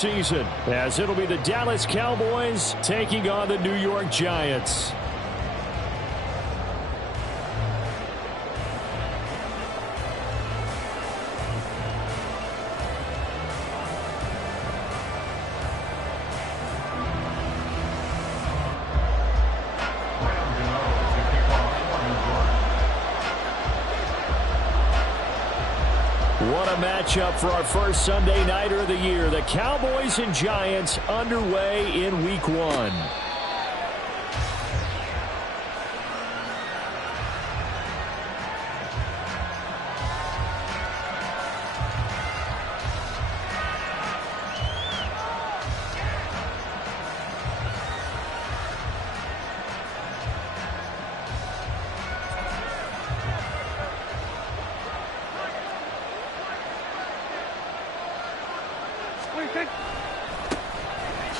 season, as it'll be the Dallas Cowboys taking on the New York Giants. What a matchup for our first Sunday nighter of the year. The Cowboys and Giants underway in Week 1.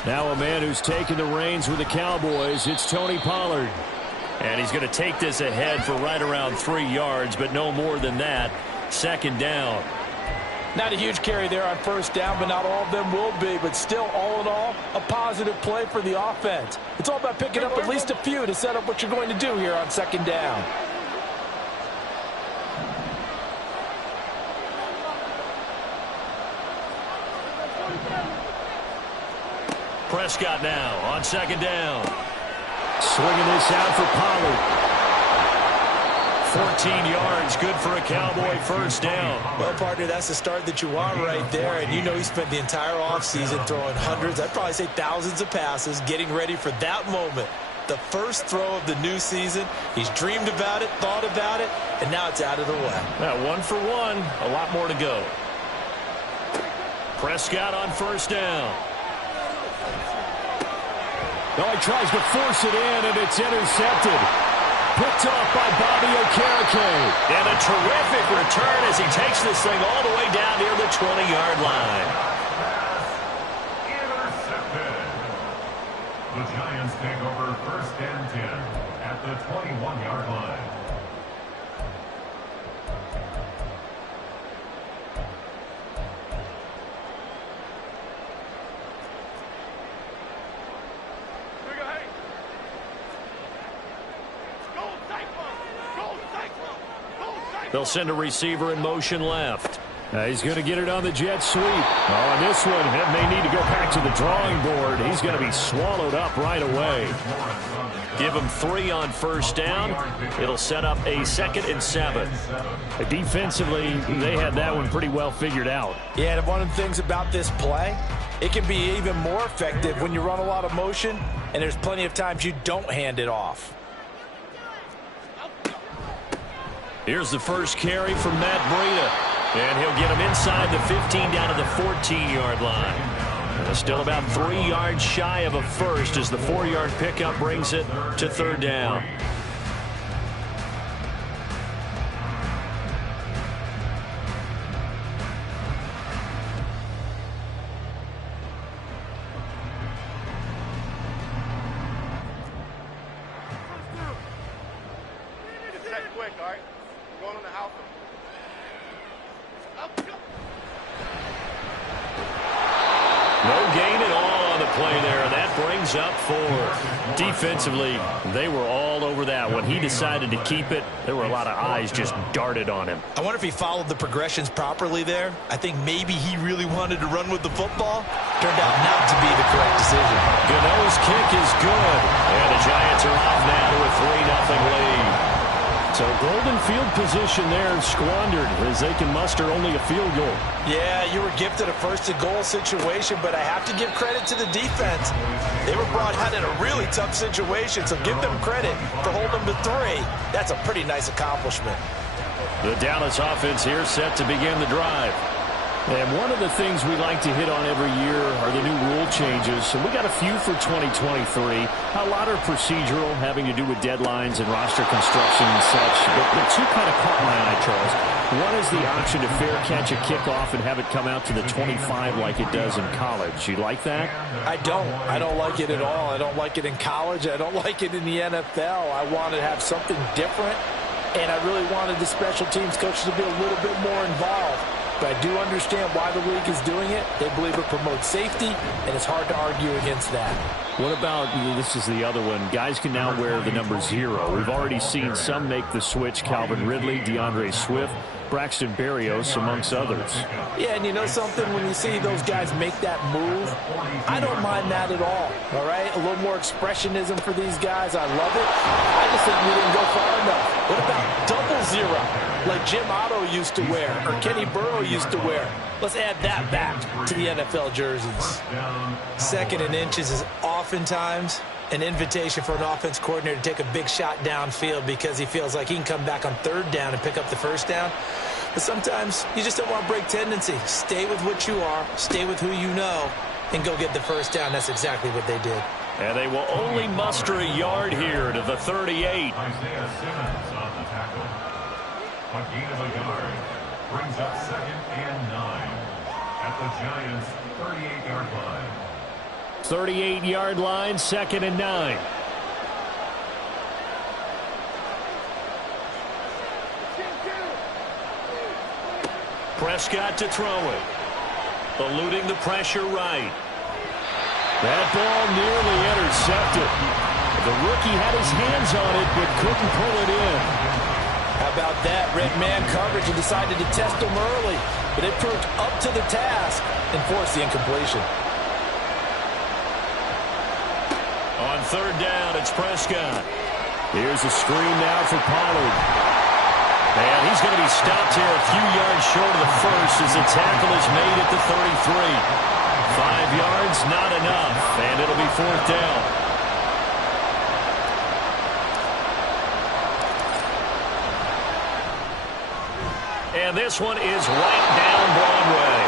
Now a man who's taken the reins with the Cowboys, it's Tony Pollard. And he's going to take this ahead for right around 3 yards, but no more than that. Second down. Not a huge carry there on first down, but not all of them will be. But still, all in all, a positive play for the offense. It's all about picking up at least a few to set up what you're going to do here on second down. Prescott now on second down. Swinging this out for Pollard. 14 yards, good for a Cowboy first down. Well, partner, that's the start that you want right there. And you know he spent the entire offseason throwing hundreds, I'd probably say thousands of passes, getting ready for that moment. The first throw of the new season. He's dreamed about it, thought about it, and now it's out of the way. Now, 1 for 1, a lot more to go. Prescott on first down. Oh, he tries to force it in, and it's intercepted. Picked off by Bobby Okereke. And a terrific return as he takes this thing all the way down near the 20-yard line. Intercepted. The Giants take over first and 10 at the 21-yard line. They'll send a receiver in motion left. He's going to get it on the jet sweep. Oh, and this one may need to go back to the drawing board. He's going to be swallowed up right away. Give him 3 on first down. It'll set up a 2nd and 7. Defensively, they had that one pretty well figured out. Yeah, and one of the things about this play, it can be even more effective when you run a lot of motion, and there's plenty of times you don't hand it off. Here's the first carry from Matt Breida. And he'll get him inside the 15 down to the 14-yard line. Still about 3 yards shy of a first as the 4-yard pickup brings it to third down. No gain at all on the play there. That brings up 4. Defensively, they were all over that. When he decided to keep it, there were a lot of eyes just darted on him. I wonder if he followed the progressions properly there. I think maybe he really wanted to run with the football. Turned out not to be the correct decision. Gano's kick is good. And the Giants are off now to a 3-0 lead. So golden field position there squandered as they can muster only a field goal. Yeah, you were gifted a first-and-goal situation, but I have to give credit to the defense. They were brought out in a really tough situation, so give them credit for holding them to 3. That's a pretty nice accomplishment. The Dallas offense here set to begin the drive. And one of the things we like to hit on every year are the new rule changes. And we got a few for 2023. A lot are procedural, having to do with deadlines and roster construction and such. But the 2 kind of caught my eye, Charles. One is the option to fair catch a kickoff and have it come out to the 25 like it does in college. You like that? I don't. I don't like it at all. I don't like it in college. I don't like it in the NFL. I want to have something different. And I really wanted the special teams coaches to be a little bit more involved. but I do understand why the league is doing it. They believe it promotes safety, and it's hard to argue against that. What about, this is the other one, guys can now wear the number 0. We've already seen some make the switch, Calvin Ridley, DeAndre Swift, Braxton Berrios, amongst others. Yeah, and you know something? When you see those guys make that move, I don't mind that at all right? A little more expressionism for these guys. I love it. I just think we didn't go far enough. What about double 0, like Jim Otto used to wear or Kenny Burrow used to wear? Let's add that back to the NFL jerseys. 2nd and inches is oftentimes an invitation for an offense coordinator to take a big shot downfield because he feels like he can come back on 3rd down and pick up the 1st down. But sometimes you just don't want to break tendency. Stay with what you are, stay with who you know, and go get the 1st down. That's exactly what they did. And they will only muster a yard here to the 38. Isaiah Simmons on the tackle. A gain of a yard brings up 2nd and 9 at the Giants' 38-yard line. 38-yard line, 2nd and 9. Prescott to throw it. Eluding the pressure right. That ball nearly intercepted. The rookie had his hands on it but couldn't pull it in. How about that? Red man coverage and decided to test him early, but it proved up to the task and forced the incompletion. On 3rd down, it's Prescott. Here's a screen now for Pollard. And he's going to be stopped here a few yards short of the 1st as the tackle is made at the 33. 5 yards, not enough, and it'll be 4th down. And this one is right down Broadway.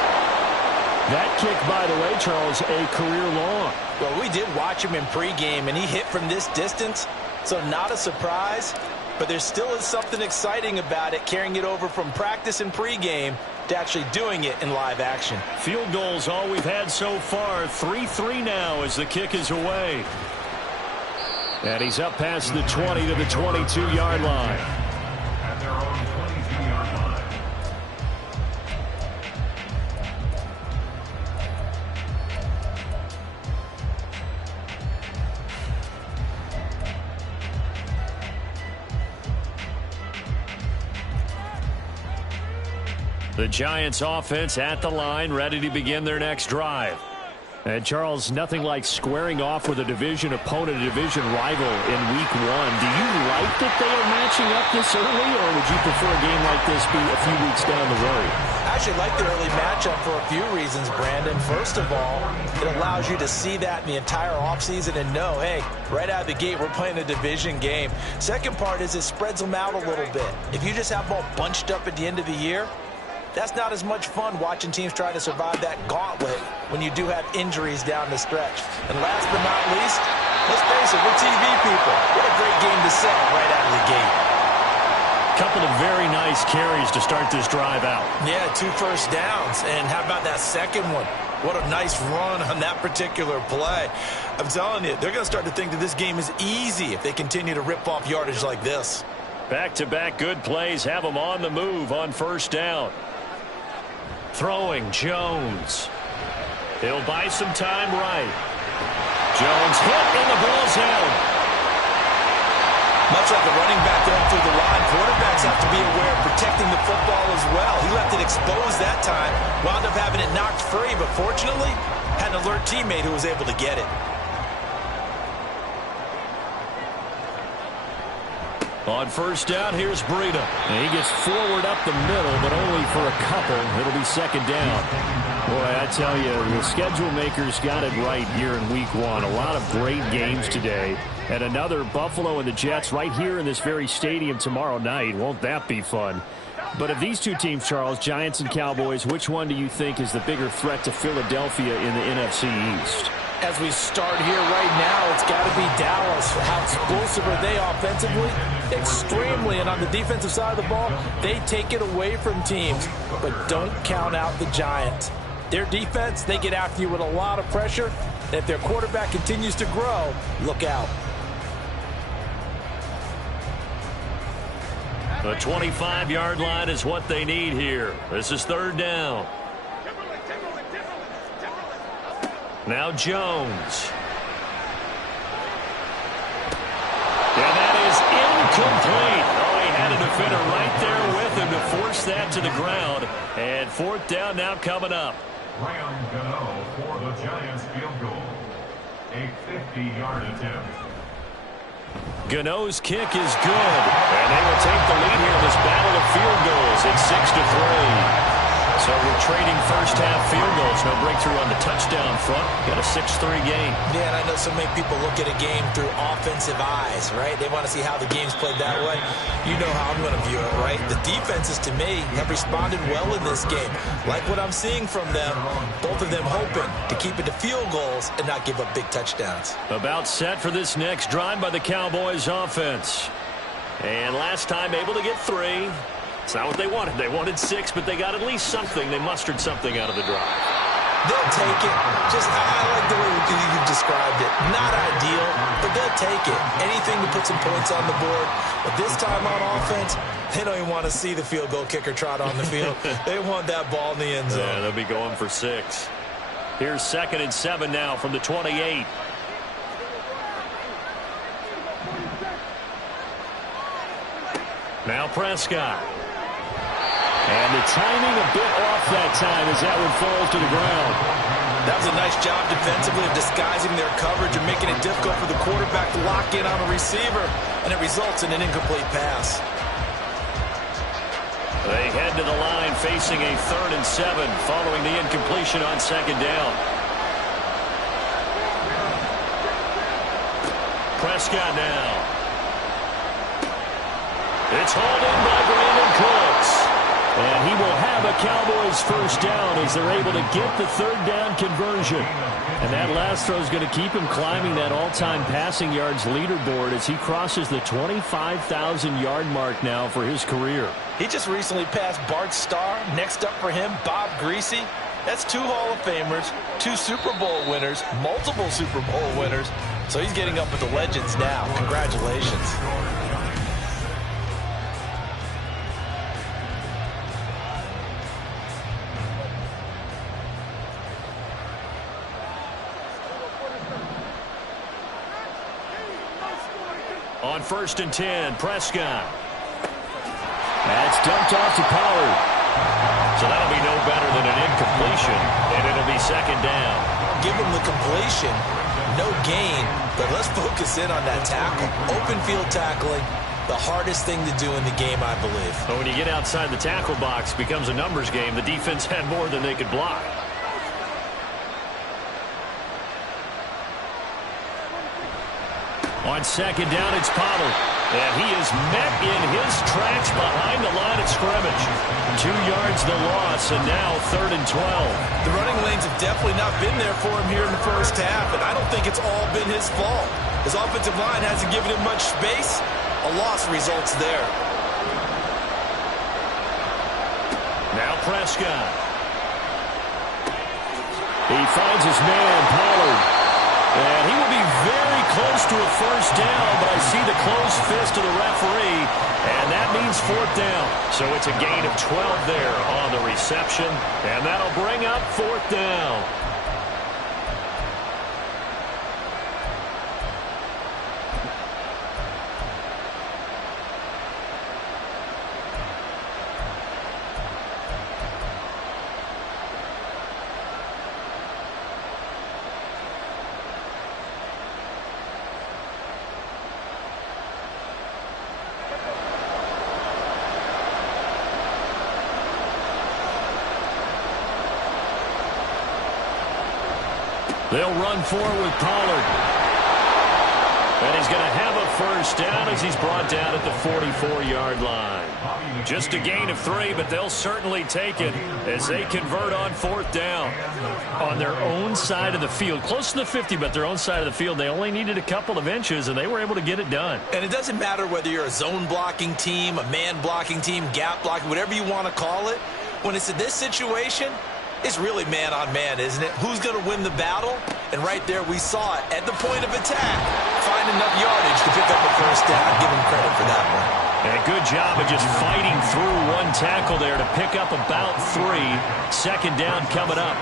That kick, by the way, Charles, a career long. Well, we did watch him in pregame, and he hit from this distance, so not a surprise. But there still is something exciting about it, carrying it over from practice and pregame to actually doing it in live action. Field goals all we've had so far. 3-3 now as the kick is away. And he's up past the 20 to the 22-yard line. At their own 22-yard line. The Giants offense at the line, ready to begin their next drive. And Charles, nothing like squaring off with a division opponent, a division rival in week 1. Do you like that they are matching up this early, or would you prefer a game like this be a few weeks down the road? I actually like the early matchup for a few reasons, Brandon. First of all, it allows you to see that in the entire offseason and know, hey, right out of the gate, we're playing a division game. Second part is it spreads them out a little bit. If you just have them all bunched up at the end of the year, that's not as much fun watching teams try to survive that gauntlet when you do have injuries down the stretch. And last but not least, let's face it, we're TV people. What a great game to sell right out of the gate. Couple of very nice carries to start this drive out. Yeah, 2 first downs. And how about that second one? What a nice run on that particular play. I'm telling you, they're going to start to think that this game is easy if they continue to rip off yardage like this. Back-to-back good plays have them on the move on 1st down. Throwing Jones. He'll buy some time right. Jones hit and the ball's out. Much like a running back going through the line, quarterbacks have to be aware of protecting the football as well. He left it exposed that time, wound up having it knocked free, but fortunately had an alert teammate who was able to get it. On 1st down, here's Breida. And he gets forward up the middle, but only for a couple. It'll be 2nd down. Boy, I tell you, the schedule makers got it right here in week 1. A lot of great games today. And another Buffalo and the Jets right here in this very stadium tomorrow night. Won't that be fun? But of these two teams, Charles, Giants and Cowboys, which one do you think is the bigger threat to Philadelphia in the NFC East? As we start here right now, it's got to be Dallas. How explosive are they offensively? Extremely. And on the defensive side of the ball, they take it away from teams. But don't count out the Giants. Their defense, they get after you with a lot of pressure. And if their quarterback continues to grow, look out. The 25-yard line is what they need here. This is third down. Now Jones. And that is incomplete. Oh, he had a defender right there with him to force that to the ground. And fourth down now coming up. Graham Gano for the Giants field goal. A 50-yard attempt. Gano's kick is good. And they will take the lead here in this battle of field goals. It's 6-3. So we're trading first-half field goals. No breakthrough on the touchdown front. Got a 6-3 game. Yeah, and I know so many people look at a game through offensive eyes, right? They want to see how the game's played that way. You know how I'm going to view it, right? The defenses, to me, have responded well in this game. Like what I'm seeing from them, both of them hoping to keep it to field goals and not give up big touchdowns. About set for this next drive by the Cowboys offense. And last time able to get 3. It's not what they wanted. They wanted 6, but they got at least something. They mustered something out of the drive. They'll take it. I like the way you described it. Not ideal, but they'll take it. Anything to put some points on the board. But this time on offense, they don't even want to see the field goal kicker trot on the field. They want that ball in the end zone. Yeah, they'll be going for 6. Here's 2nd and 7 now from the 28. Now Prescott. And the timing a bit off that time as that one falls to the ground. That was a nice job defensively of disguising their coverage and making it difficult for the quarterback to lock in on a receiver, and it results in an incomplete pass. They head to the line facing a 3rd and 7 following the incompletion on 2nd down. Prescott now. It's hauled in by Brandon Cooks. And he will have a Cowboys first down as they're able to get the 3rd down conversion. And that last throw is going to keep him climbing that all-time passing yards leaderboard as he crosses the 25,000-yard mark now for his career. He just recently passed Bart Starr. Next up for him, Bob Greasy. That's 2 Hall of Famers, 2 Super Bowl winners, multiple Super Bowl winners. So he's getting up with the legends now. Congratulations. On 1st and 10, Prescott. That's dumped off to Pollard. So that'll be no better than an incompletion, and it'll be 2nd down. Give him the completion, no gain, but let's focus in on that tackle. Open field tackling, the hardest thing to do in the game, I believe. But when you get outside the tackle box, it becomes a numbers game. The defense had more than they could block. On 2nd down, it's Pollard. And he is met in his tracks behind the line of scrimmage. 2 yards the loss, and now 3rd and 12. The running lanes have definitely not been there for him here in the first half, and I don't think it's all been his fault. His offensive line hasn't given him much space. A loss results there. Now Prescott. He finds his man, Pollard. And he will be very close to a first down, but I see the closed fist of the referee, and that means 4th down. So it's a gain of 12 there on the reception, and that'll bring up 4th down. They'll run forward with Pollard. And he's going to have a first down as he's brought down at the 44-yard line. Just a gain of 3, but they'll certainly take it as they convert on 4th down. On their own side of the field, close to the 50, but their own side of the field, they only needed a couple of inches, and they were able to get it done. And it doesn't matter whether you're a zone blocking team, a man blocking team, gap blocking, whatever you want to call it. When it's in this situation, it's really man-on-man, isn't it? Who's going to win the battle? And right there, we saw it at the point of attack. Find enough yardage to pick up a first down. Give him credit for that one. And a good job of just fighting through one tackle there to pick up about 3. Second down coming up.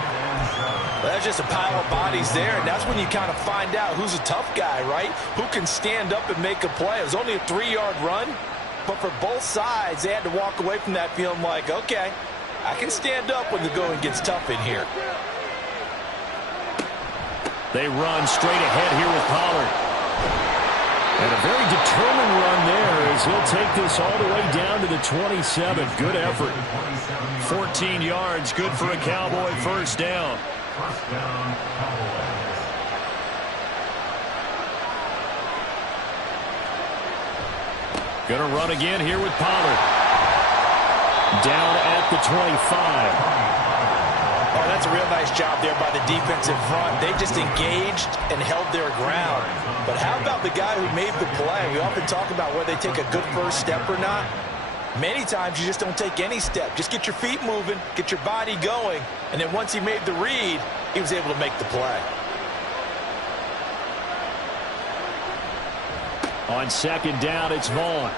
That's just a pile of bodies there, and that's when you kind of find out who's a tough guy, right? Who can stand up and make a play. It was only a 3-yard run, but for both sides, they had to walk away from that feeling like, okay, I can stand up when the going gets tough in here. They run straight ahead here with Pollard. And a very determined run there as he'll take this all the way down to the 27. Good effort. 14 yards, good for a Cowboy first down. First down, Cowboys. Gonna run again here with Pollard. Down at the 25. Oh, that's a real nice job there by the defensive front. They just engaged and held their ground. But how about the guy who made the play? We often talk about whether they take a good first step or not. Many times you just don't take any step. Just get your feet moving, get your body going, and then once he made the read, he was able to make the play. On second down, it's Vaughn.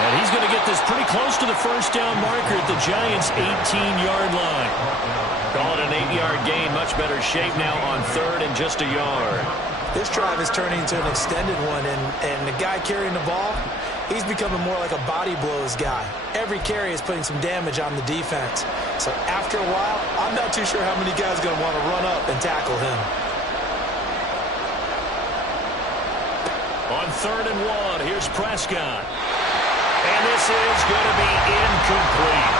And he's going to get this pretty close to the first down marker at the Giants' 18-yard line. Call it an 8-yard gain. Much better shape now on third and just a yard. This drive is turning into an extended one, and the guy carrying the ball, he's becoming more like a body blows guy. Every carry is putting some damage on the defense. So after a while, I'm not too sure how many guys are going to want to run up and tackle him. On 3rd and 1, here's Prescott. And this is going to be incomplete.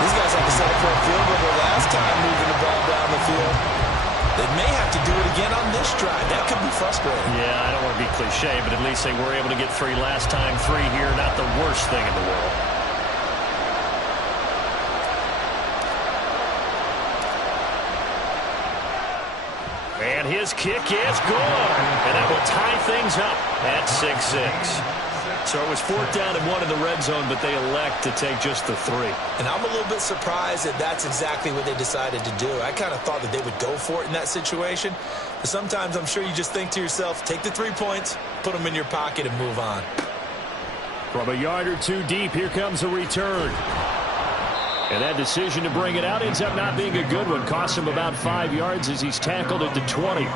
These guys had to settle for a field goal their last time moving the ball down the field. They may have to do it again on this drive. That could be frustrating. Yeah, I don't want to be cliche, but at least they were able to get 3 last time. 3 here, not the worst thing in the world. And his kick is good. And that will tie things up at 6-6. So it was 4th down and 1 in the red zone, but they elect to take just the 3. And I'm a little bit surprised that that's exactly what they decided to do. I kind of thought that they would go for it in that situation. But sometimes I'm sure you just think to yourself, take the 3 points, put them in your pocket, and move on. From a yard or 2 deep, here comes a return. And that decision to bring it out ends up not being a good one. Costs him about 5 yards as he's tackled at the 20.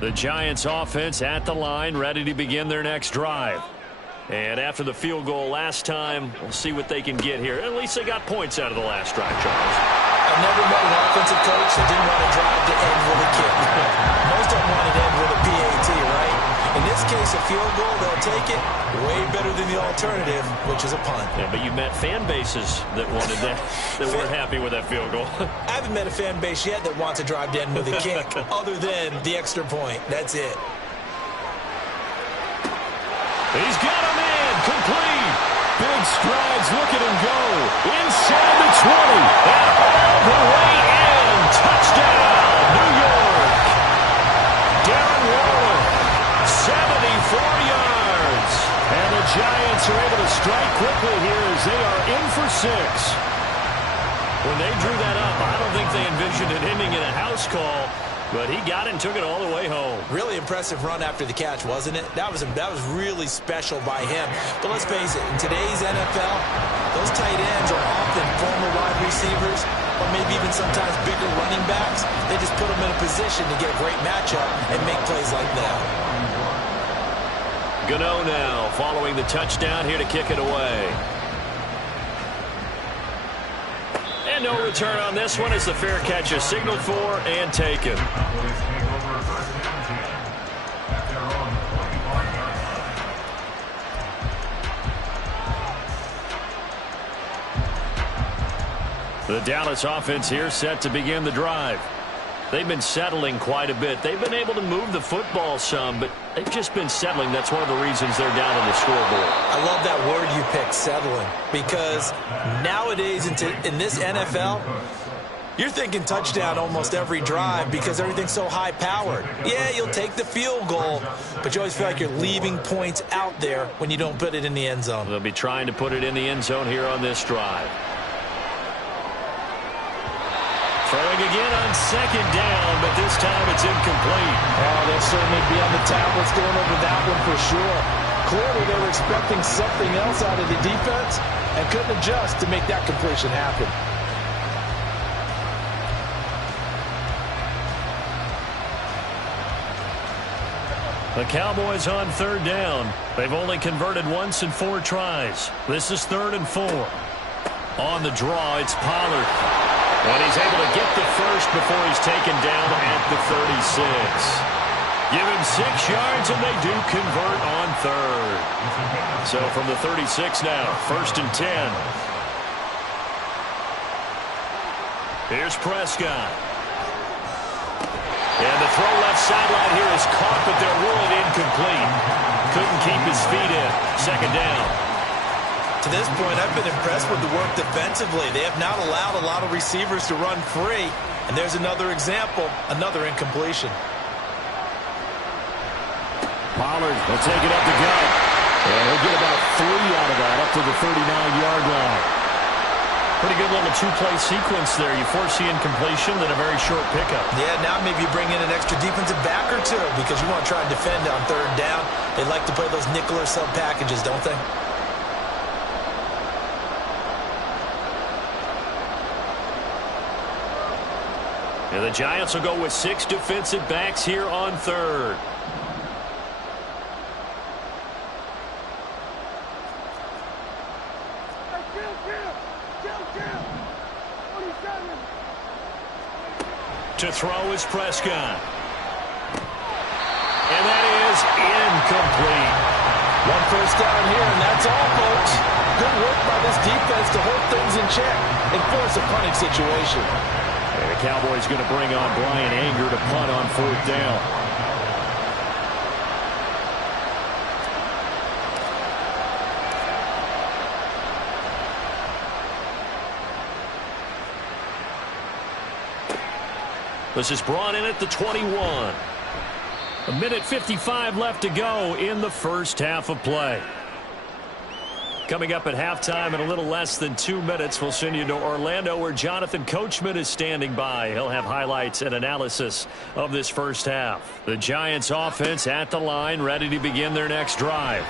The Giants offense at the line, ready to begin their next drive. And after the field goal last time, we'll see what they can get here. At least they got points out of the last drive, Charles. I've never met an offensive coach that didn't want to drive to end with a kick. Most of them want to end with a PAT, right? In this case, a field goal, they'll take it. Way better than the alternative, which is a punt. Yeah, but you met fan bases that wanted that, that weren't happy with that field goal. I haven't met a fan base yet that wants to drive to end with a kick, other than the extra point. That's it. He's got him in, complete. Big strides, look at him go. Inside the 20, and all the way in. Touchdown, New York. Darren Waller, 74 yards. And the Giants are able to strike quickly here as they are in for 6. When they drew that up, I don't think they envisioned it ending in a house call. But he got it and took it all the way home. Really impressive run after the catch, wasn't it? That was really special by him. But let's face it, in today's NFL, those tight ends are often former wide receivers or maybe even sometimes bigger running backs. They just put them in a position to get a great matchup and make plays like that. Gano now following the touchdown here to kick it away. And no return on this one as the fair catch is signaled for and taken. Cowboys take over first and 10 at their own 25-yard line. The Dallas offense here set to begin the drive. They've been settling quite a bit. They've been able to move the football some, but they've just been settling. That's one of the reasons they're down on the scoreboard. I love that word you picked, settling, because nowadays in this NFL, you're thinking touchdown almost every drive because everything's so high-powered. Yeah, you'll take the field goal, but you always feel like you're leaving points out there when you don't put it in the end zone. They'll be trying to put it in the end zone here on this drive. Throwing again on second down, but this time it's incomplete. Oh, they'll certainly be on the tablets going over that one for sure. Clearly they were expecting something else out of the defense and couldn't adjust to make that completion happen. The Cowboys on third down. They've only converted once in 4 tries. This is 3rd and 4. On the draw, it's Pollard. And he's able to get the first before he's taken down at the 36. Give him 6 yards, and they do convert on 3rd. So from the 36 now, 1st and 10. Here's Prescott. And the throw left sideline here is caught, but they're ruled incomplete. Couldn't keep his feet in. 2nd down. To this point, I've been impressed with the work defensively. They have not allowed a lot of receivers to run free. And there's another example, another incompletion. Pollard will take it up the gut. And he'll get about 3 out of that, up to the 39-yard line. Pretty good little 2-play sequence there. You force the incompletion, then a very short pickup. Yeah, now maybe you bring in an extra defensive back or two because you want to try and defend on 3rd down. They like to play those nickel or sub packages, don't they? And the Giants will go with 6 defensive backs here on 3rd. To throw is Prescott. And that is incomplete. 1 first down here, and that's all, folks. Good work by this defense to hold things in check and force a punting situation. And the Cowboys going to bring on Brian Anger to punt on 4th down. This is brought in at the 21. 1:55 left to go in the first half of play. Coming up at halftime in a little less than 2 minutes, we'll send you to Orlando where Jonathan Coachman is standing by. He'll have highlights and analysis of this first half. The Giants offense at the line, ready to begin their next drive.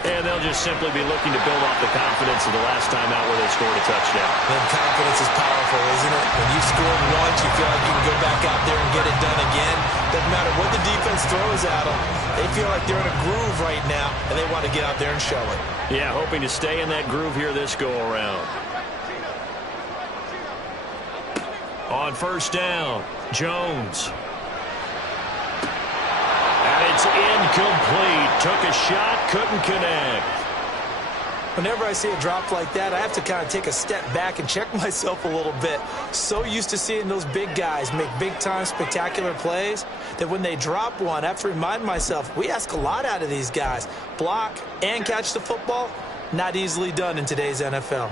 And they'll just simply be looking to build off the confidence of the last time out where they scored a touchdown. And confidence is powerful, isn't it? When you scored once, you feel like you can go back out there and get it done again. Doesn't matter what the defense throws at them. They feel like they're in a groove right now, and they want to get out there and show it. Yeah, hoping to stay in that groove here this go-around. On 1st down, Jones. It's incomplete. Took a shot, couldn't connect. Whenever I see a drop like that, I have to kind of take a step back and check myself a little bit. So used to seeing those big guys make big-time spectacular plays that when they drop one, I have to remind myself, we ask a lot out of these guys. Block and catch the football, not easily done in today's NFL.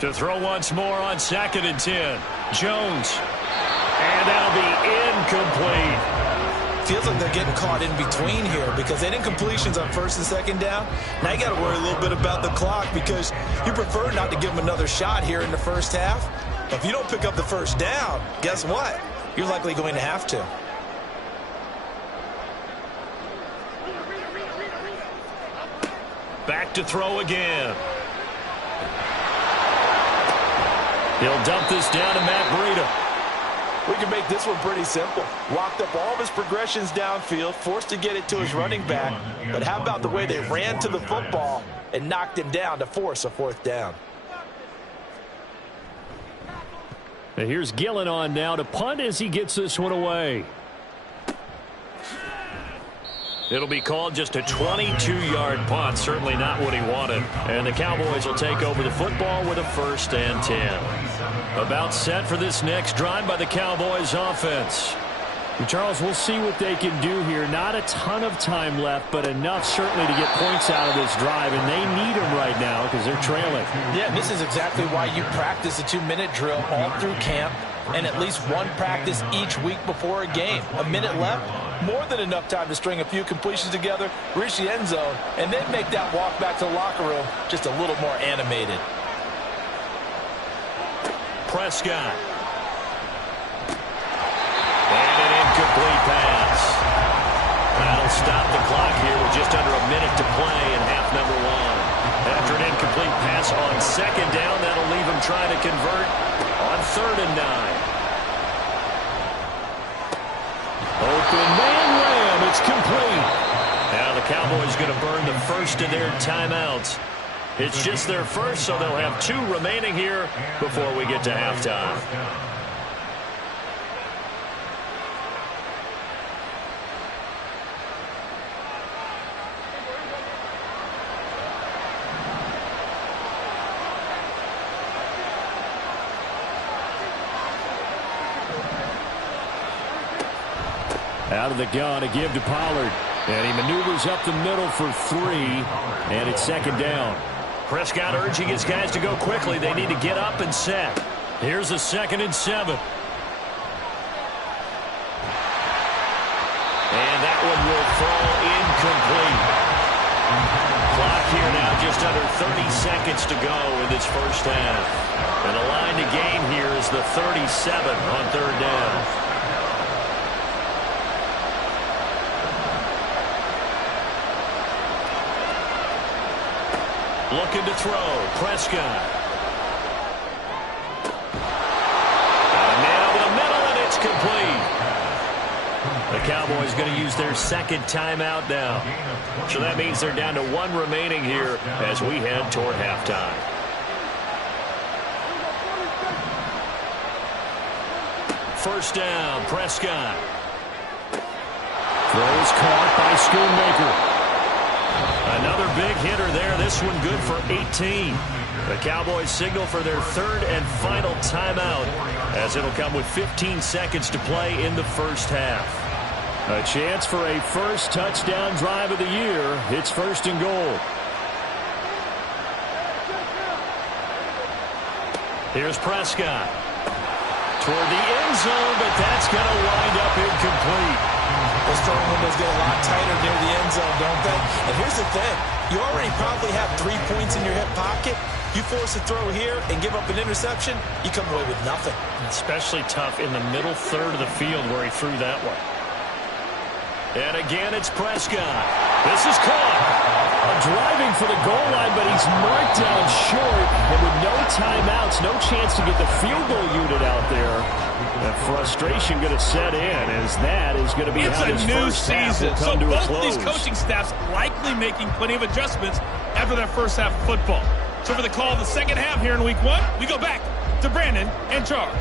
To throw once more on 2nd and 10. Jones. And that'll be incomplete. Feels like they're getting caught in between here because they didn't completions on 1st and 2nd down. Now you got to worry a little bit about the clock because you prefer not to give them another shot here in the first half. But if you don't pick up the 1st down, guess what? You're likely going to have to. Back to throw again. He'll dump this down to Matt Breida. We can make this one pretty simple. Walked up all of his progressions downfield, forced to get it to his running back. But how about the way they ran to the football and knocked him down to force a 4th down? And here's Gillen on now to punt as he gets this one away. It'll be called just a 22-yard punt. Certainly not what he wanted. And the Cowboys will take over the football with a 1st and 10. About set for this next drive by the Cowboys offense. And Charles, we'll see what they can do here. Not a ton of time left, but enough certainly to get points out of this drive. And they need them right now because they're trailing. Yeah, this is exactly why you practice a 2-minute drill all through camp and at least one practice each week before a game. A minute left. More than enough time to string a few completions together, reach the end zone, and then make that walk back to the locker room just a little more animated. Prescott. And an incomplete pass. That'll stop the clock here with just under a minute to play in half number one. After an incomplete pass on second down, that'll leave him trying to convert on 3rd and 9. Open man ram. It's complete. Now the Cowboys going to burn the first of their timeouts. It's just their first, so they'll have 2 remaining here before we get to halftime. Out of the gun, a give to Pollard. And he maneuvers up the middle for 3, and it's 2nd down. Prescott urging his guys to go quickly. They need to get up and set. Here's a 2nd and 7. And that one will fall incomplete. Clock here now just under 30 seconds to go in this first half. And the line to gain here is the 37 on 3rd down. Looking to throw. Prescott. Got a man over the middle, and it's complete. The Cowboys going to use their 2nd timeout now. So that means they're down to 1 remaining here as we head toward halftime. First down, Prescott. Throws caught by Schoonmaker. Another big hitter there. This one good for 18. The Cowboys signal for their 3rd and final timeout as it'll come with 15 seconds to play in the first half. A chance for a first touchdown drive of the year. It's 1st and goal. Here's Prescott. Toward the end zone, but that's going to wind up incomplete. Those throwing windows get a lot tighter near the end zone, don't they? And here's the thing. You already probably have 3 points in your hip pocket. You force a throw here and give up an interception, you come away with nothing. Especially tough in the middle 3rd of the field where he threw that one. And again, it's Prescott. This is caught. Driving for the goal line, but he's marked down short. And with no timeouts, no chance to get the field goal unit out there. The frustration going to set in as that is going to be how this first half will come to a close. So both these coaching staffs likely making plenty of adjustments after that first half of football. So for the call of the second half here in week 1, we go back to Brandon and Charles.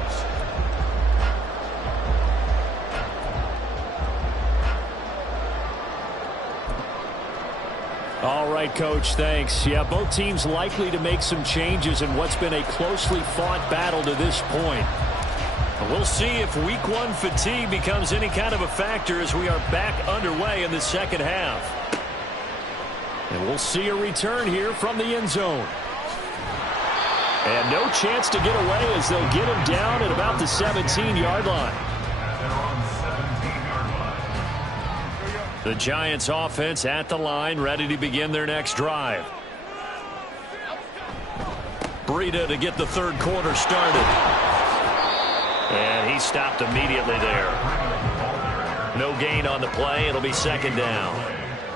All right, Coach, thanks. Yeah, both teams likely to make some changes in what's been a closely fought battle to this point. We'll see if week 1 fatigue becomes any kind of a factor as we are back underway in the second half. And we'll see a return here from the end zone. And no chance to get away as they'll get him down at about the 17-yard line. The Giants offense at the line, ready to begin their next drive. Breida to get the 3rd quarter started. And he stopped immediately there. No gain on the play. It'll be 2nd down.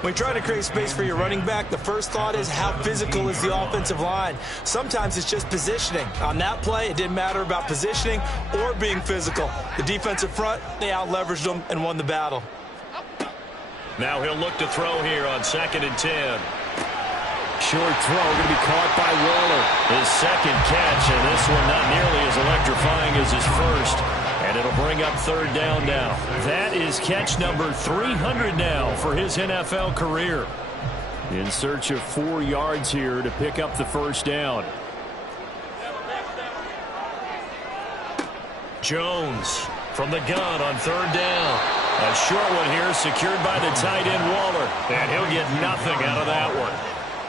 When you try to create space for your running back, the first thought is how physical is the offensive line. Sometimes it's just positioning. On that play, it didn't matter about positioning or being physical. The defensive front, they out-leveraged them and won the battle. Now he'll look to throw here on 2nd and 10. Short throw going to be caught by Waller. His 2nd catch, and this one not nearly as electrifying as his first. And it'll bring up 3rd down now. That is catch number 300 now for his NFL career. In search of 4 yards here to pick up the first down. Jones from the gun on 3rd down. A short one here secured by the tight end Waller. And he'll get nothing out of that one.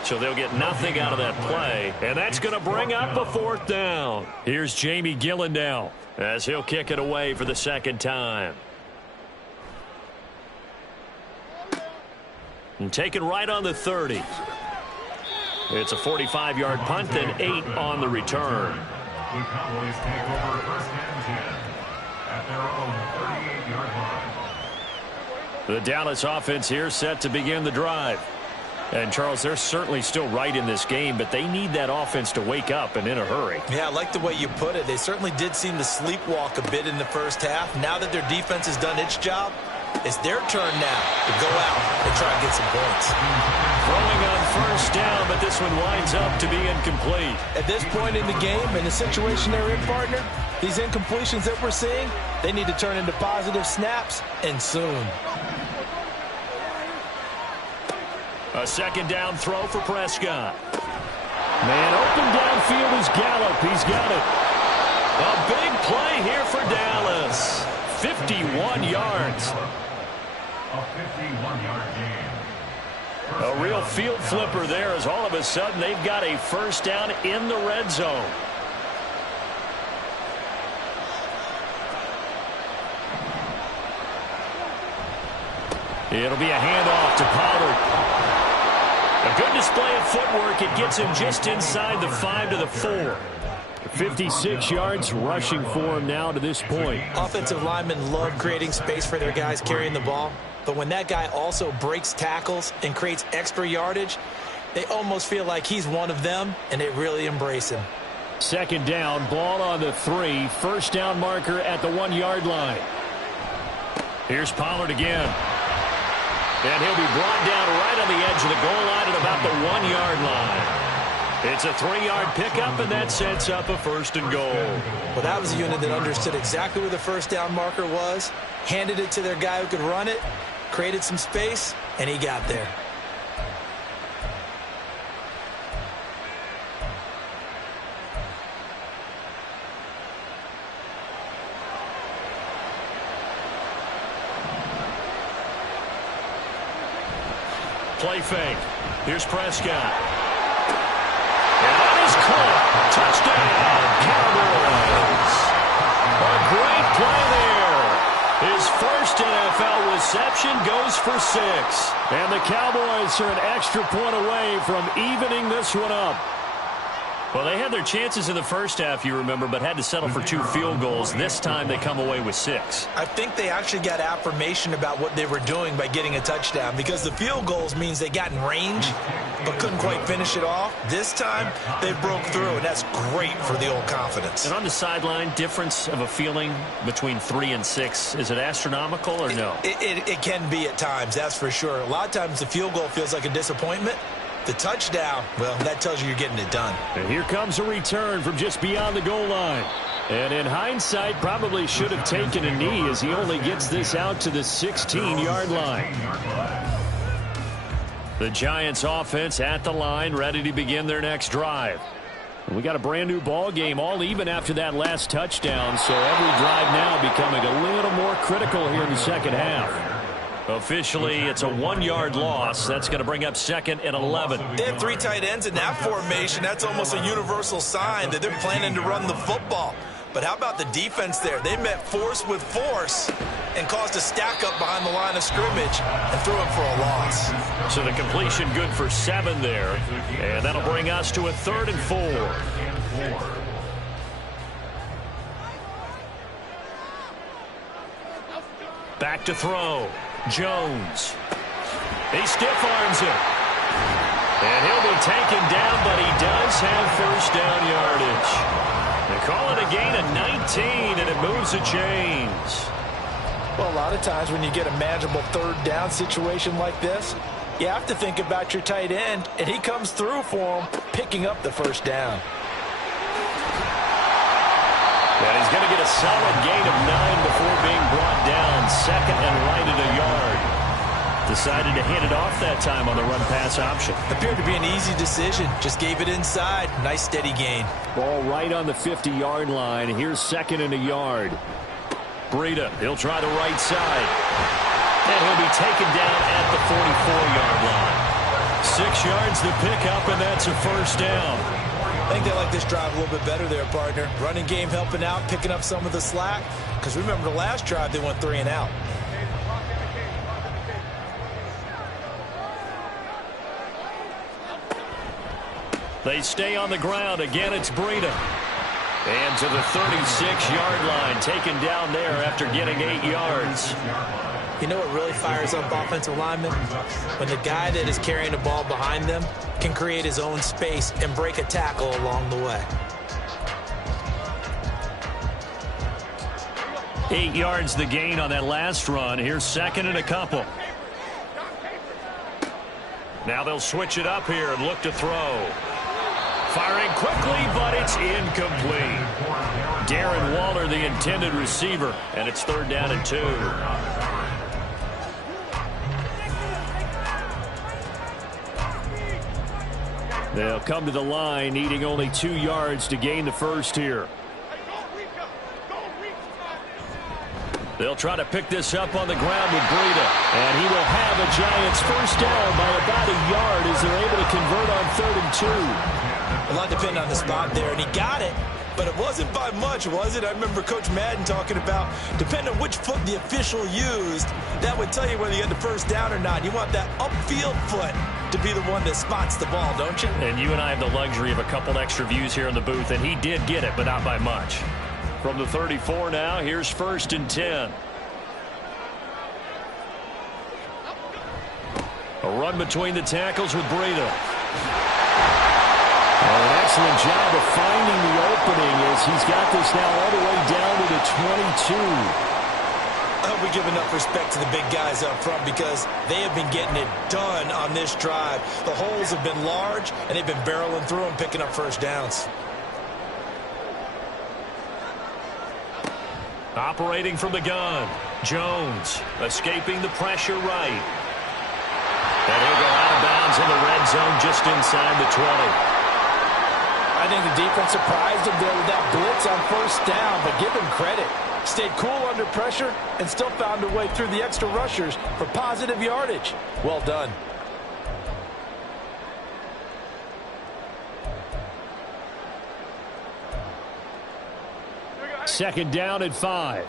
So they'll get nothing out of that play. And that's going to bring up a 4th down. Here's Jamie Gillen now as he'll kick it away for the 2nd time. And taken right on the 30. It's a 45-yard punt, then 8 on the return. The Cowboys take over first and 10 at their own 38-yard line. The Dallas offense here set to begin the drive. And, Charles, they're certainly still right in this game, but they need that offense to wake up and in a hurry. Yeah, I like the way you put it. They certainly did seem to sleepwalk a bit in the first half. Now that their defense has done its job, it's their turn now to go out and try and get some points. Throwing on first down, but this one winds up to be incomplete. At this point in the game, in the situation they're in, partner, these incompletions that we're seeing, they need to turn into positive snaps, and soon. A second down throw for Prescott. Man open downfield is Gallup. He's got it. A big play here for Dallas. 51 yards. A 51-yard gain. A real field flipper there as all of a sudden they've got a first down in the red zone. It'll be a handoff to Pollard. A good display of footwork. It gets him just inside the 5 to the 4. 56 yards rushing for him now to this point. Offensive linemen love creating space for their guys carrying the ball. But when that guy also breaks tackles and creates extra yardage, they almost feel like he's one of them, and they really embrace him. Second down, ball on the 3. First down marker at the 1-yard line. Here's Pollard again. And he'll be brought down right on the edge of the goal line at about the 1-yard line. It's a 3-yard pickup, and that sets up a first and goal. Well, that was a unit that understood exactly where the first down marker was, handed it to their guy who could run it, created some space, and he got there. Play fake. Here's Prescott. And that is caught. Touchdown, Cowboys. A great play there. His first NFL reception goes for 6. And the Cowboys are an extra point away from evening this one up. Well, they had their chances in the first half, you remember, but had to settle for 2 field goals. This time they come away with 6. I think they actually got affirmation about what they were doing by getting a touchdown, because the field goals means they got in range but couldn't quite finish it off. This time they broke through, and that's great for the old confidence. And on the sideline, difference of a feeling between 3 and 6, is it astronomical or no? It can be at times, that's for sure. A lot of times the field goal feels like a disappointment. The touchdown, well, that tells you you're getting it done. And here comes a return from just beyond the goal line. And in hindsight, probably should have taken a knee as he only gets this out to the 16-yard line. The Giants offense at the line, ready to begin their next drive. We got a brand new ball game, all even after that last touchdown, so every drive now becoming a little more critical here in the second half. Officially, it's a 1-yard loss. That's going to bring up 2nd and 11. They have 3 tight ends in that formation. That's almost a universal sign that they're planning to run the football. But how about the defense there? They met force with force and caused a stack up behind the line of scrimmage and threw him for a loss. So the completion good for 7 there. And that'll bring us to a 3rd and 4. Back to throw. Jones. He stiff arms him. And he'll be taken down, but he does have first down yardage. They call it a gain of 19, and it moves the chains. Well, a lot of times when you get a manageable 3rd down situation like this, you have to think about your tight end, and he comes through for him, picking up the first down. And he's going to get a solid gain of 9 before being brought down. 2nd and right at a yard. Decided to hand it off that time on the run-pass option. Appeared to be an easy decision. Just gave it inside. Nice steady gain. Ball right on the 50-yard line. Here's 2nd and a yard. Breida, he'll try the right side. And he'll be taken down at the 44-yard line. 6 yards to pick up, and that's a first down. I think they like this drive a little bit better there, partner. Running game helping out, picking up some of the slack. Because remember the last drive, they went 3 and out. They stay on the ground. Again, it's Breida. And to the 36-yard line, taken down there after getting 8 yards. You know what really fires up offensive linemen? When the guy that is carrying the ball behind them can create his own space and break a tackle along the way. 8 yards the gain on that last run. Here's second and a couple. Now they'll switch it up here and look to throw. Firing quickly, but it's incomplete. Darren Waller, the intended receiver, and it's 3rd down and 2. They'll come to the line, needing only 2 yards to gain the first here. They'll try to pick this up on the ground with Breida. And he will have a Giants first down by about a yard as they're able to convert on 3rd and 2. A lot depended on the spot there, and he got it, but it wasn't by much, was it? I remember Coach Madden talking about, depending on which foot the official used, that would tell you whether you had the first down or not. You want that upfield foot to be the one that spots the ball, don't you? And you and I have the luxury of a couple extra views here in the booth, and he did get it, but not by much. From the 34 now, here's 1st and 10. A run between the tackles with Breida. An excellent job of finding the opening as he's got this now all the way down to the 22. I hope we give enough respect to the big guys up front because they have been getting it done on this drive. The holes have been large, and they've been barreling through them, picking up first downs. Operating from the gun, Jones escaping the pressure right. And he'll go out of bounds in the red zone just inside the 20. I think the defense surprised him there with that blitz on first down, but give him credit. Stayed cool under pressure and still found a way through the extra rushers for positive yardage. Well done. Second down at 5.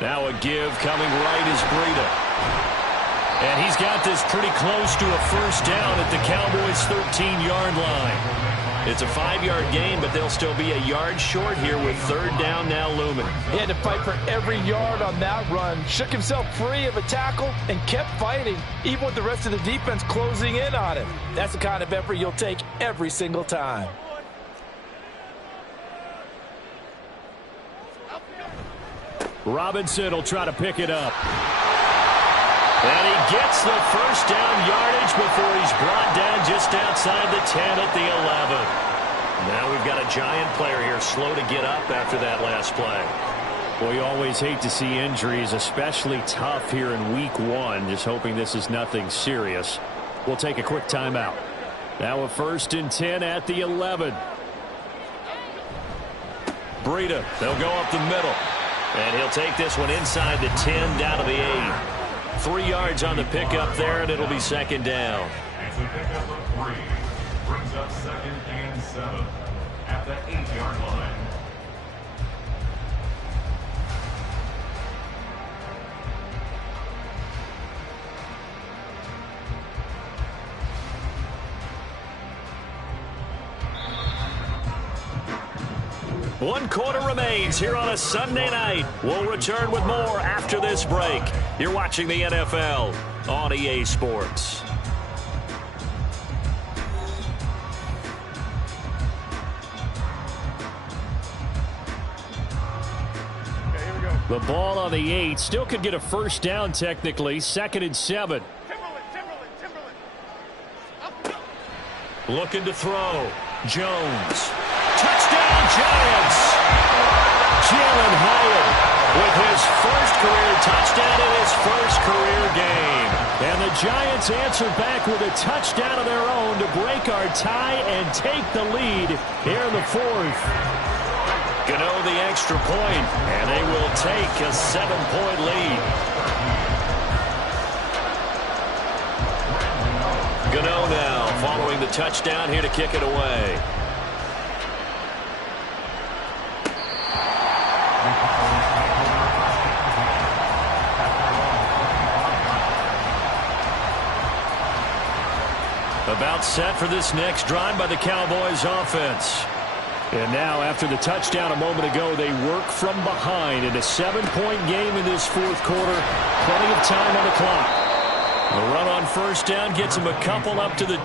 Now a give coming right is Breida. And he's got this pretty close to a first down at the Cowboys' 13-yard line. It's a 5-yard gain, but they'll still be a yard short here with 3rd down now looming. He had to fight for every yard on that run. Shook himself free of a tackle and kept fighting, even with the rest of the defense closing in on him. That's the kind of effort you'll take every single time. Robinson will try to pick it up. And he gets the first down yardage before he's brought down just outside the 10 at the 11. Now we've got a Giant player here slow to get up after that last play. Well, you always hate to see injuries, especially tough here in week 1. Just hoping this is nothing serious. We'll take a quick timeout. Now a 1st and 10 at the 11. Breida, they'll go up the middle. And he'll take this one inside the 10 down to the 8. 3 yards on the pickup there, and it'll be 2nd down. It's a pickup of 3. Brings up 2nd and 7 at the 8-yard line. One quarter remains here on a Sunday night. We'll return with more after this break. You're watching the NFL on EA Sports. The ball on the 8. Still could get a first down technically. 2nd and 7. Looking to throw. Jones. Touchdown Giants! Jalen Hyatt with his first career touchdown in his first career game. And the Giants answer back with a touchdown of their own to break our tie and take the lead here in the 4th. Gano the extra point, and they will take a 7-point lead. Gano now following the touchdown here to kick it away. A About set for this next drive by the Cowboys offense. And now, after the touchdown a moment ago, they work from behind in a 7-point game in this fourth quarter. Plenty of time on the clock. The run on first down gets them a couple up to the...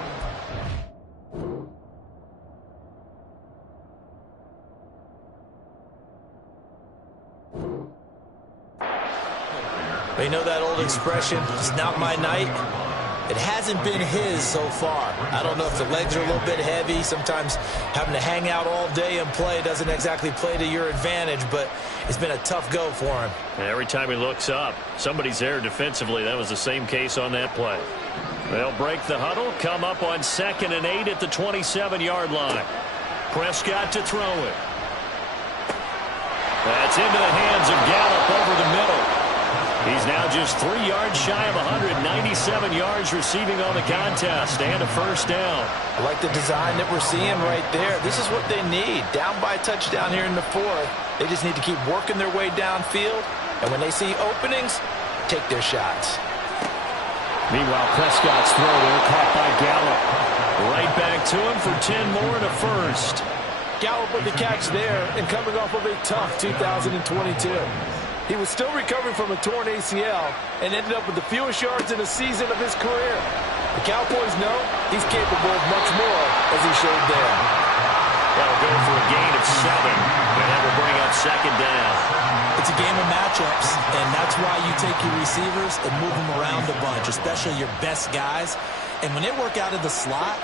You know that old expression, it's not my night? It hasn't been his so far. I don't know if the legs are a little bit heavy. Sometimes having to hang out all day and play doesn't exactly play to your advantage, but it's been a tough go for him. Every time he looks up, somebody's there defensively. That was the same case on that play. They'll break the huddle, come up on 2nd and 8 at the 27-yard line. Prescott to throw it. That's into the hands of Gallup over the middle. He's now just 3 yards shy of 197 yards receiving on the contest and a first down. I like the design that we're seeing right there. This is what they need. Down by a touchdown here in the fourth. They just need to keep working their way downfield. And when they see openings, take their shots. Meanwhile, Prescott's throw there caught by Gallup. Right back to him for 10 more and a first. Gallup with the catch there and coming off of a tough 2022. He was still recovering from a torn ACL and ended up with the fewest yards in a season of his career. The Cowboys know he's capable of much more, as he showed there. That'll go for a gain of 7, and that will bring up 2nd down. It's a game of matchups, and that's why you take your receivers and move them around a bunch, especially your best guys. And when they work out of the slot,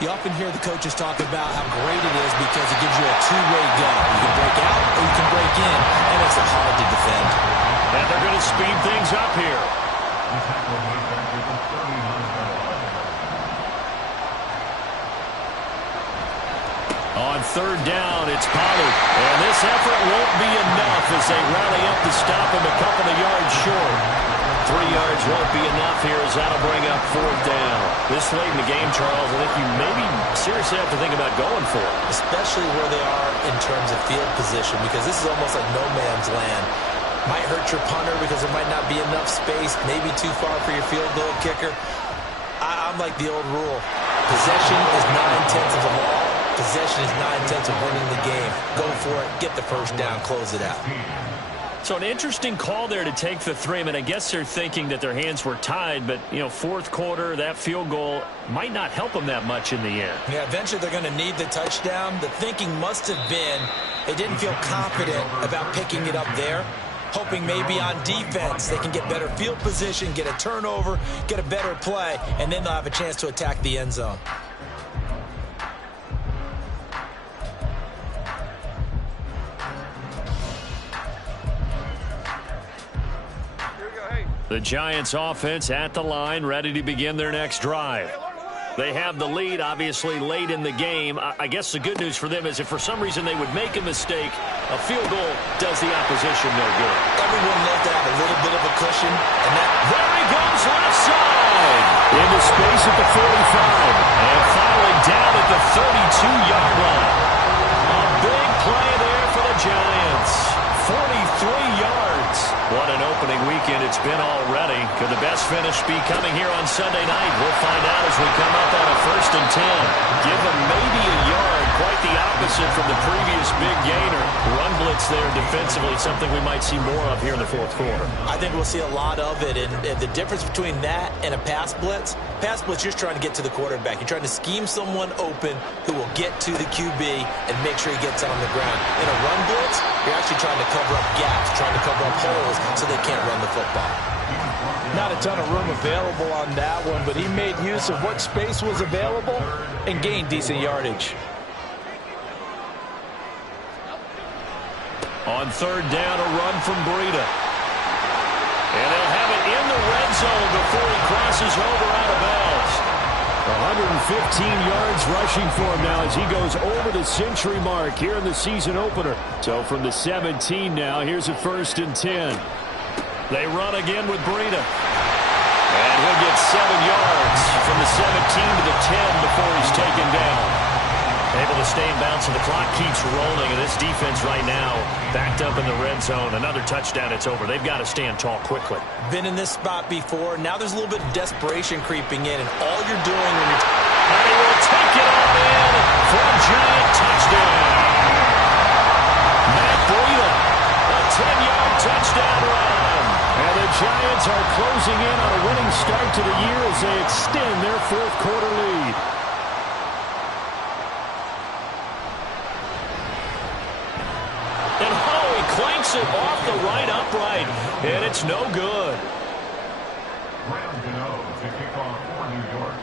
you often hear the coaches talk about how great it is because it gives you a two-way go. You can break out or you can break in, and makes it hard to defend. And they're going to speed things up here. On 3rd down, it's Pollard. And this effort won't be enough as they rally up to stop him a couple of yards short. 3 yards won't be enough here as that'll bring up 4th down. This late in the game, Charles, I think you maybe seriously have to think about going for it. Especially where they are in terms of field position, because this is almost like no man's land. Might hurt your punter because there might not be enough space, maybe too far for your field goal kicker. I'm like the old rule. Possession is 9/10 of the law. Possession is 9/10 of winning the game. Go for it, get the first down, close it out. So an interesting call there to take the 3. I mean, I guess they're thinking that their hands were tied, but, you know, fourth quarter, that field goal might not help them that much in the end. Yeah, eventually they're going to need the touchdown. The thinking must have been they didn't feel confident about picking it up there, hoping maybe on defense they can get better field position, get a turnover, get a better play, and then they'll have a chance to attack the end zone. The Giants offense at the line, ready to begin their next drive. They have the lead, obviously, late in the game. I guess the good news for them is if for some reason they would make a mistake, a field goal does the opposition no good. Everyone loves to have a little bit of a cushion. And there he goes left side. Into space at the 45. And finally down at the 32-yard line. A big play there for the Giants. 43 yards. What an opening weekend it's been already. Could the best finish be coming here on Sunday night? We'll find out as we come up on a 1st and 10. Give them maybe a yard. Quite the opposite from the previous big gainer. Run blitz there defensively, something we might see more of here in the fourth quarter. I think we'll see a lot of it. And the difference between that and a pass blitz, you're just trying to get to the quarterback. You're trying to scheme someone open who will get to the QB and make sure he gets on the ground. In a run blitz, you're actually trying to cover up gaps, trying to cover up holes so they can't run the football. Not a ton of room available on that one, but he made use of what space was available and gained decent yardage. On 3rd down, a run from Breida. And they'll have it in the red zone before he crosses over out of bounds. 115 yards rushing for him now as he goes over the century mark here in the season opener. So from the 17 now, here's a 1st and 10. They run again with Breida. And he'll get 7 yards from the 17 to the 10 before he's taken down. Able to stay in bounds, and the clock keeps rolling. And this defense right now backed up in the red zone. Another touchdown, it's over. They've got to stand tall quickly. Been in this spot before. Now there's a little bit of desperation creeping in. And all you're doing when you're And he will take it on in for a Giant touchdown. Matt Breida, a 10-yard touchdown run. And the Giants are closing in on a winning start to the year as they extend their fourth quarter lead. And he clanks it off the right upright, and it's no good. To kick off for New York.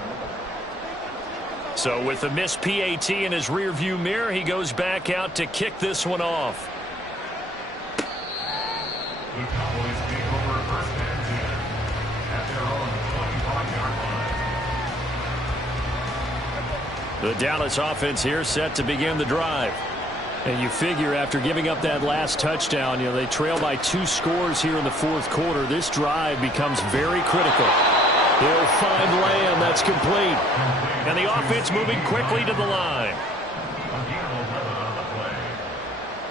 So with the missed PAT in his rearview mirror, he goes back out to kick this one off. The Cowboys take over first and 10 at their own 25-yard line. The Dallas offense here set to begin the drive. And you figure after giving up that last touchdown, they trail by 2 scores here in the fourth quarter. This drive becomes very critical. He'll find Lamb. That's complete. And the offense moving quickly to the line. Again, 11 on the play.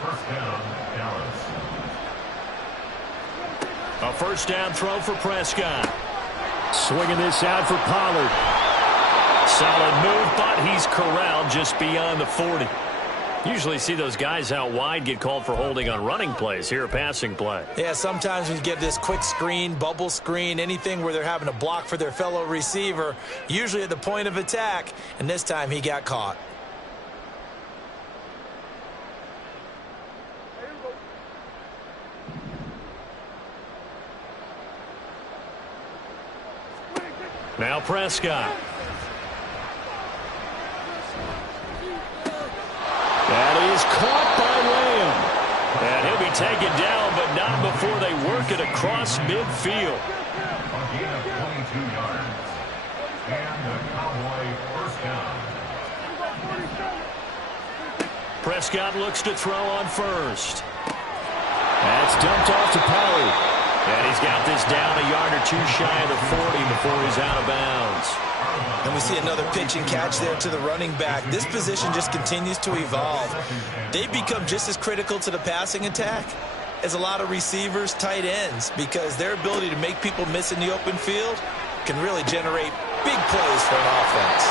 First down, Dallas. A first down throw for Prescott. Swinging this out for Pollard. Solid move, but he's corralled just beyond the 40. Usually see those guys out wide get called for holding on running plays. Here a passing play. Yeah, sometimes we get this quick screen, bubble screen, anything where they're having to block for their fellow receiver, usually at the point of attack, and this time he got caught. Now Prescott. That is caught by Lamb. And he'll be taken down, but not before they work it across midfield. Again at 22 yards. And the Cowboy first down. Prescott looks to throw on first. That's dumped off to Pollard. And he's got this down a yard or 2 shy of the 40 before he's out of bounds. And we see another pitch and catch there to the running back. This position just continues to evolve. They've become just as critical to the passing attack as a lot of receivers, tight ends, because their ability to make people miss in the open field can really generate big plays for an offense.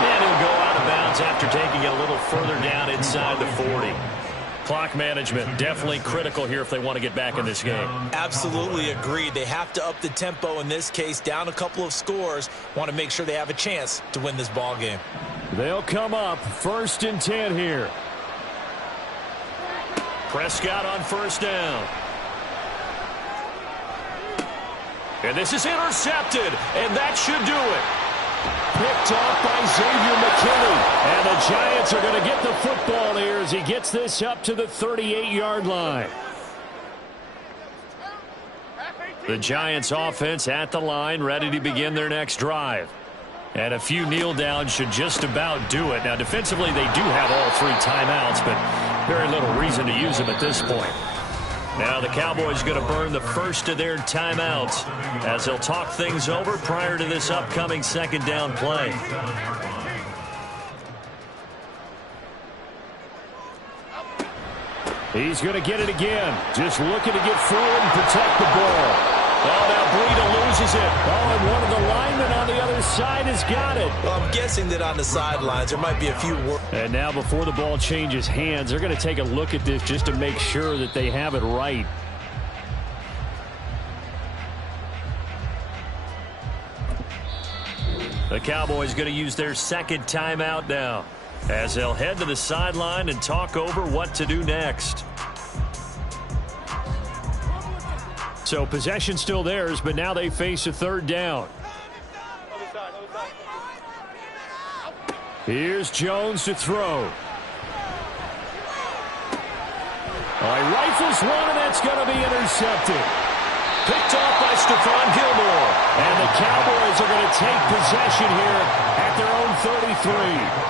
And he'll go out of bounds after taking it a little further down inside the 40. Clock management definitely critical here if they want to get back in this game. Absolutely agreed. They have to up the tempo in this case, down a couple of scores. Want to make sure they have a chance to win this ball game. They'll come up first and 10 here. Prescott on first down. And this is intercepted, and that should do it. Picked off by Xavier McKinney. And the Giants are going to get the football here as he gets this up to the 38-yard line. The Giants offense at the line, ready to begin their next drive. And a few kneel downs should just about do it. Now, defensively, they do have all 3 timeouts, but very little reason to use them at this point. Now the Cowboys going to burn the first of their timeouts as they'll talk things over prior to this upcoming second down play. He's going to get it again. Just looking to get forward and protect the ball. Oh, now Breida loses it. Oh, and one of the linemen on the other side has got it. Well, I'm guessing that on the sidelines there might be a few work. And now before the ball changes hands, they're going to take a look at this just to make sure that they have it right. The Cowboys going to use their second timeout now as they'll head to the sideline and talk over what to do next. So possession still theirs, but now they face a third down. Here's Jones to throw. He rifles one, and that's going to be intercepted. Picked off by Stephon Gilmore. And the Cowboys are going to take possession here at their own 33.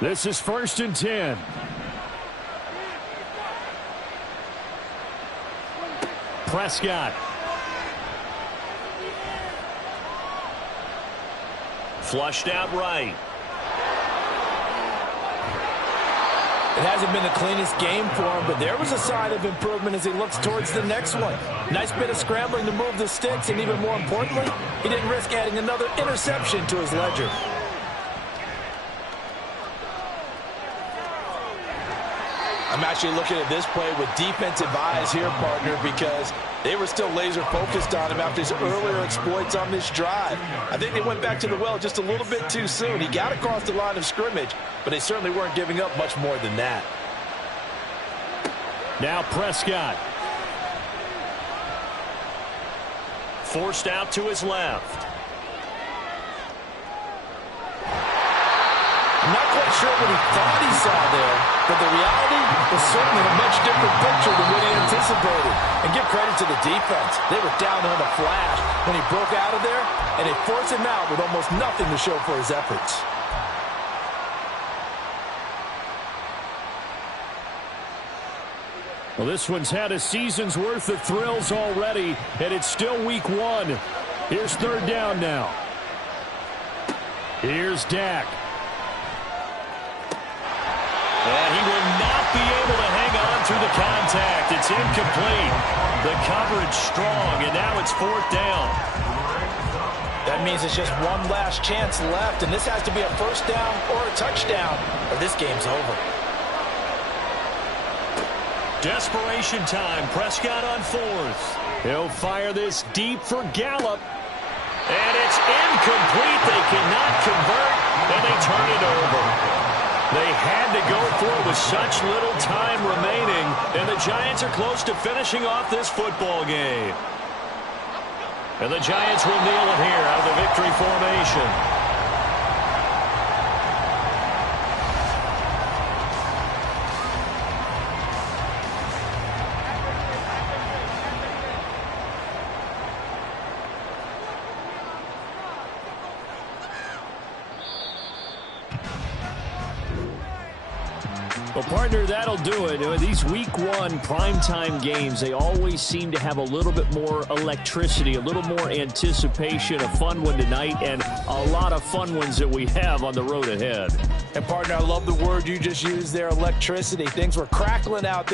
This is first and 10. Prescott. Flushed out right. It hasn't been the cleanest game for him, but there was a sign of improvement as he looks towards the next one. Nice bit of scrambling to move the sticks, and even more importantly, he didn't risk adding another interception to his ledger. I'm actually looking at this play with defensive eyes here, partner, because they were still laser focused on him after his earlier exploits on this drive. I think they went back to the well just a little bit too soon. He got across the line of scrimmage, but they certainly weren't giving up much more than that. Now Prescott. Forced out to his left. I'm not quite sure what he thought he saw there, but the reality was certainly a much different picture than what he anticipated. And give credit to the defense. They were down on a flash when he broke out of there, and they forced him out with almost nothing to show for his efforts. Well, this one's had a season's worth of thrills already, and it's still week 1. Here's third down now. Here's Dak. And he will not be able to hang on through the contact. It's incomplete. The coverage strong, and now it's fourth down. That means it's just one last chance left, and this has to be a first down or a touchdown, or this game's over. Desperation time. Prescott on fourth. He'll fire this deep for Gallup. And it's incomplete. They cannot convert, and they turn it over. They had to go for it with such little time remaining, and the Giants are close to finishing off this football game. And the Giants will kneel it here out of the victory formation. Well, partner, that'll do it. These week 1 primetime games, they always seem to have a little bit more electricity, a little more anticipation. A fun one tonight, and a lot of fun ones that we have on the road ahead. And, partner, I love the word you just used there, electricity. Things were crackling out there.